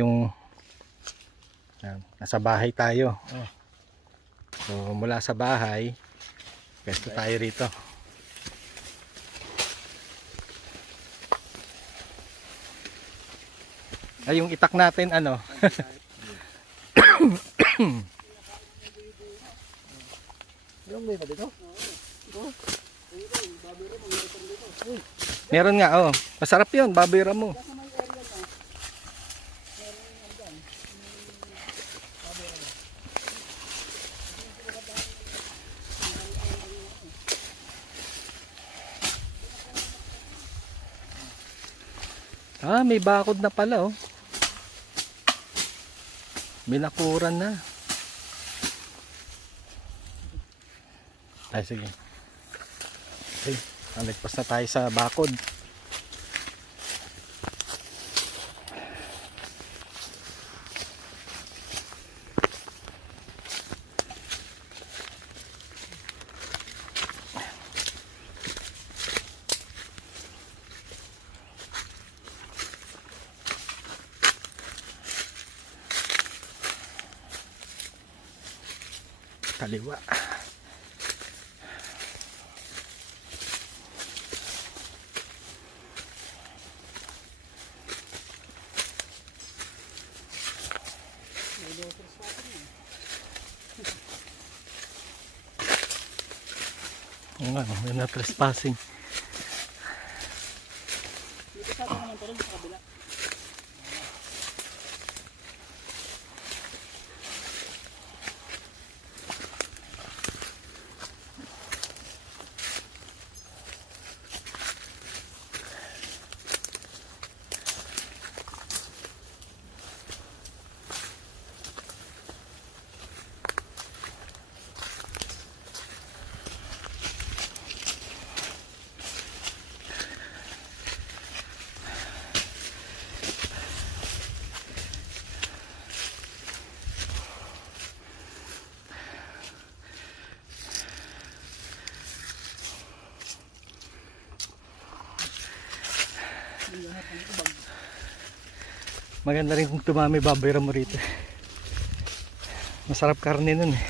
Yung nasa bahay tayo. So mula sa bahay, pwesto tayo rito. Ay, yung itak natin ano? Meron nga, oh. Masarap 'yun, baboy ramo. Ah, may bakod na pala, oh. Binakuran na. Ay, sige. Okay, nalagpas na tayo sa bakod. Kaliwa. Oo nga, may na trespassing. Dito sa atin naman to, sa kabila. Maganda rin kung tumami baboy ramo rito. Masarap karne nun eh.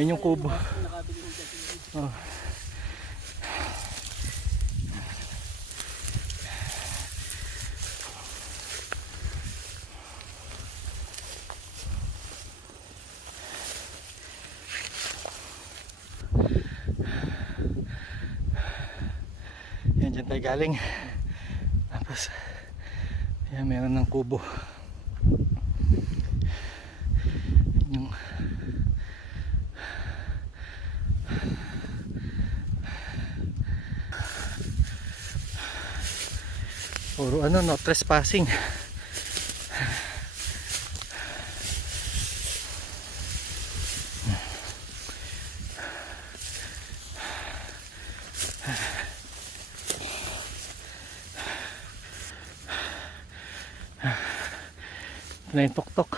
Yan yung kubo. Oh. Yan, dyan tayo galing. Tapos yan, meron ng kubo. Yung puro ano, no trespassing. Ito na yung tuktok.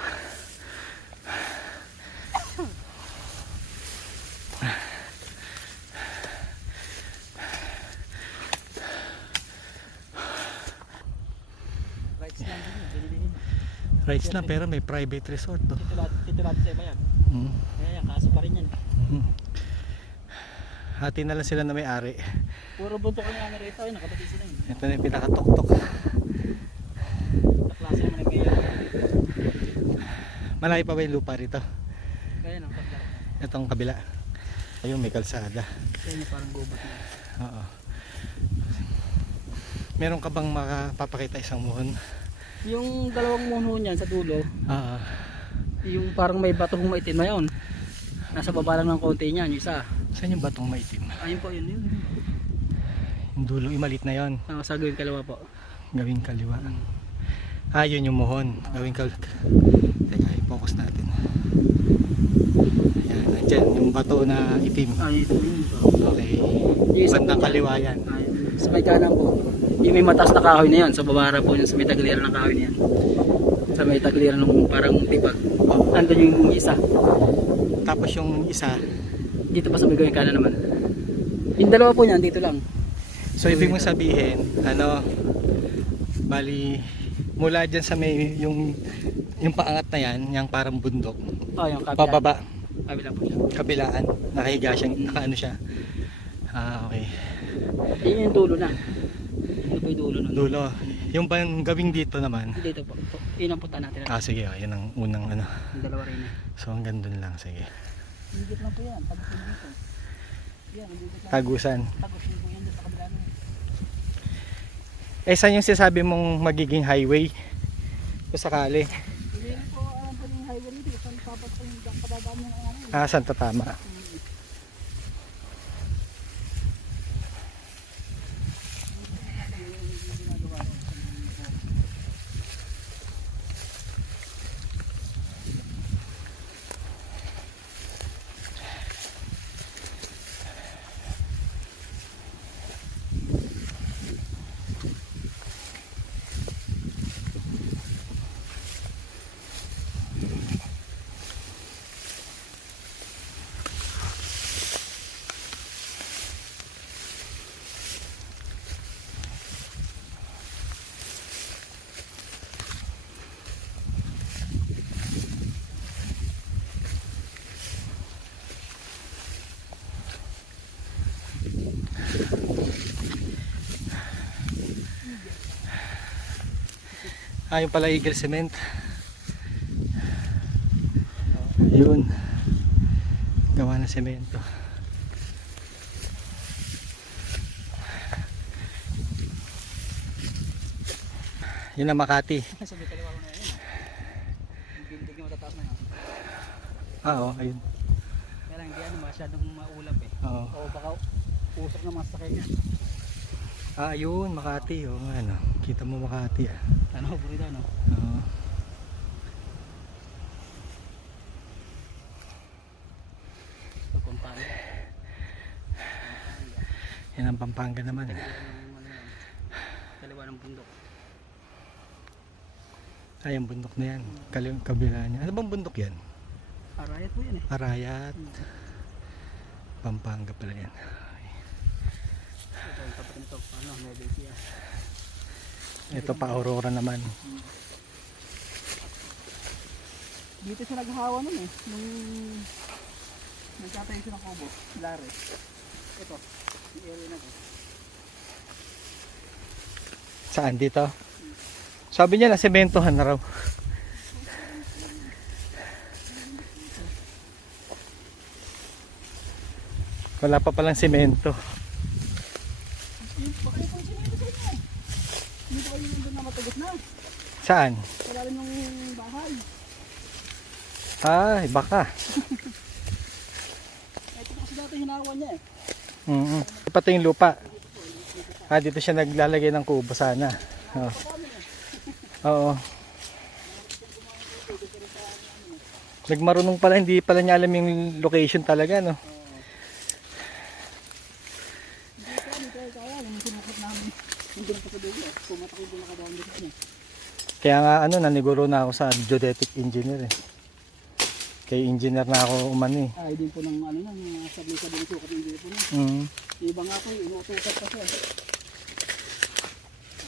rights na pero may private resort to. Titulad sa iba yan. Mm. Kaya yan, kaso pa rin yan. Mm. Hati na lang sila na may-ari. Puro buntok ang ano rito, ay nakabati sila yun. Ito na yung pinakatuktok. Naklase naman ang kaya. Malaki pa ba yung lupa rito? Kaya nang tatlo. Itong kabila. Ayun, may kalsada. Kaya niya parang gubot na. Oo. Meron ka bang makapapakita isang muhon? Yung dalawang muno niyan sa dulo, Oo. yung parang may batong maitim na yun. Nasa baba lang ng konti niyan, yung isa. Saan yung batong maitim? Ayun po, yun. Yung dulo, imalit na yon. Sa gawin kalawa po. Gawing kaliwa. Ah, yun yung muhon. Gawing kaliwa. Teka, i-focus natin. Ayan, nandyan yung bato na itim. Ayun ito yun. Okay. Yung isa Bandang po, kaliwa yan. ayun. Sa may kanan po, yung may mataas na kahoy na yan, sa babara po yun, sa may tagliran ng kahoy na yan. Sa may tagliran ng parang tibag. Andun yung isa. Tapos yung isa, Dito pa sa may gawin kanan naman. Yung dalawa po niyan, dito lang. so ibig mong sabihin, ano, bali, mula dyan sa may, yung paangat na yan, yung parang bundok, Oh, yung kabila. pababa, Kabila po siya. kabilaan, nakahiga siya, nakaano siya. Ah, okay. Yun yung dulo na. Ito po yung dulo nun. Dulo. Yung bang gawing dito naman, Dito po. Yun ang punta natin. ah sige, oh, yun ang unang ano. Yung dalawa rin. So hanggang dun lang, sige. Higit lang po yan. Tagos yung dito. Yan, higit lang. Tagusan. Tagos yung po yan dito sa kabila nun. Eh, saan yung sinasabi mong magiging highway? Kung sakali. Hindi rin po alam po yung highway dito. Saan papat po yung padadaan yung ano. Ah, saan tatama? Ah, yung pala Eagle Cement. Yun. Gawa ng semento. Yun ang Makati. Sa may kaliwa ko na yun. Yung building yung matataas na yun. Ah, oh, ayun. Kaya lang hindi ano masyadong maulap eh. Oo. O baka usok na masakay niya. Ah, yun, Makati. Oh, ano. Kita mo Makati ah. Ano, burida no? Oo. Ito Pampanga. Yan ang Pampanga naman. Kaliwa ng bundok. Ay, ang bundok na yan. Kabila niya. Ano bang bundok yan? Arayat po yan eh. Arayat. Pampanga pala yan. Ito yung tapat nito. Ano, Medesia. Ito pa Aurora naman. Dito siya naghahawa nun eh. Nung nagkatayo siya ng kubo. Lare. Ito. Yung area na to. Saan dito? Sabi niya na sementohan na raw. Wala pa palang semento. Baka yung sinito sa inyo eh. Hindi ko kayo yung doon na matagot na. Saan? Wala rin yung bahay. Ay, baka. Ito kasi dati hinawan niya eh. Pati yung lupa. Ah, dito siya naglalagay ng kubo sana. Oo. Oo. Nagmarunong pala, hindi pala niya alam yung location talaga, no? Kaya nga ano, naniguro na ako sa geodetic engineer eh. Kay engineer na ako umano eh. Ay, din po ng ano na, sabi-sabi ng sukat ng po na. Iba nga po, inuutukat pa siya.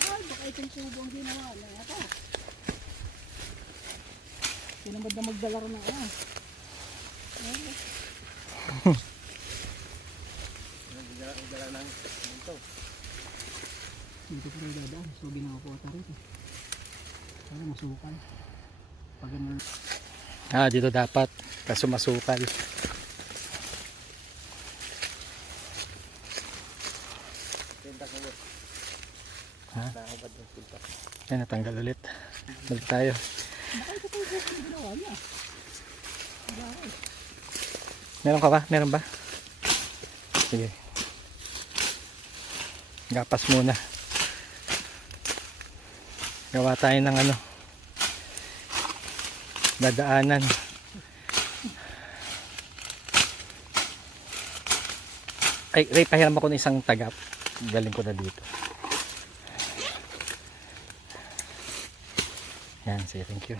Ay, baka itong kubo ang ginawa. Ito. Tinamad na magdala rin ng ano. Dito ko rin dadaan. So ginakakuha rito. Para masukal. Pag ganun. Dito dapat. Kaso masukal. Ha? Ay, natanggal ulit. Balik tayo. Meron ka ba? Meron ba? Sige. Gapas muna. Gawa tayo ng ano. Dadaanan. Ay, Ray, pahiram ako ng isang tagap. Galing ko na dito. Yan, sige, thank you.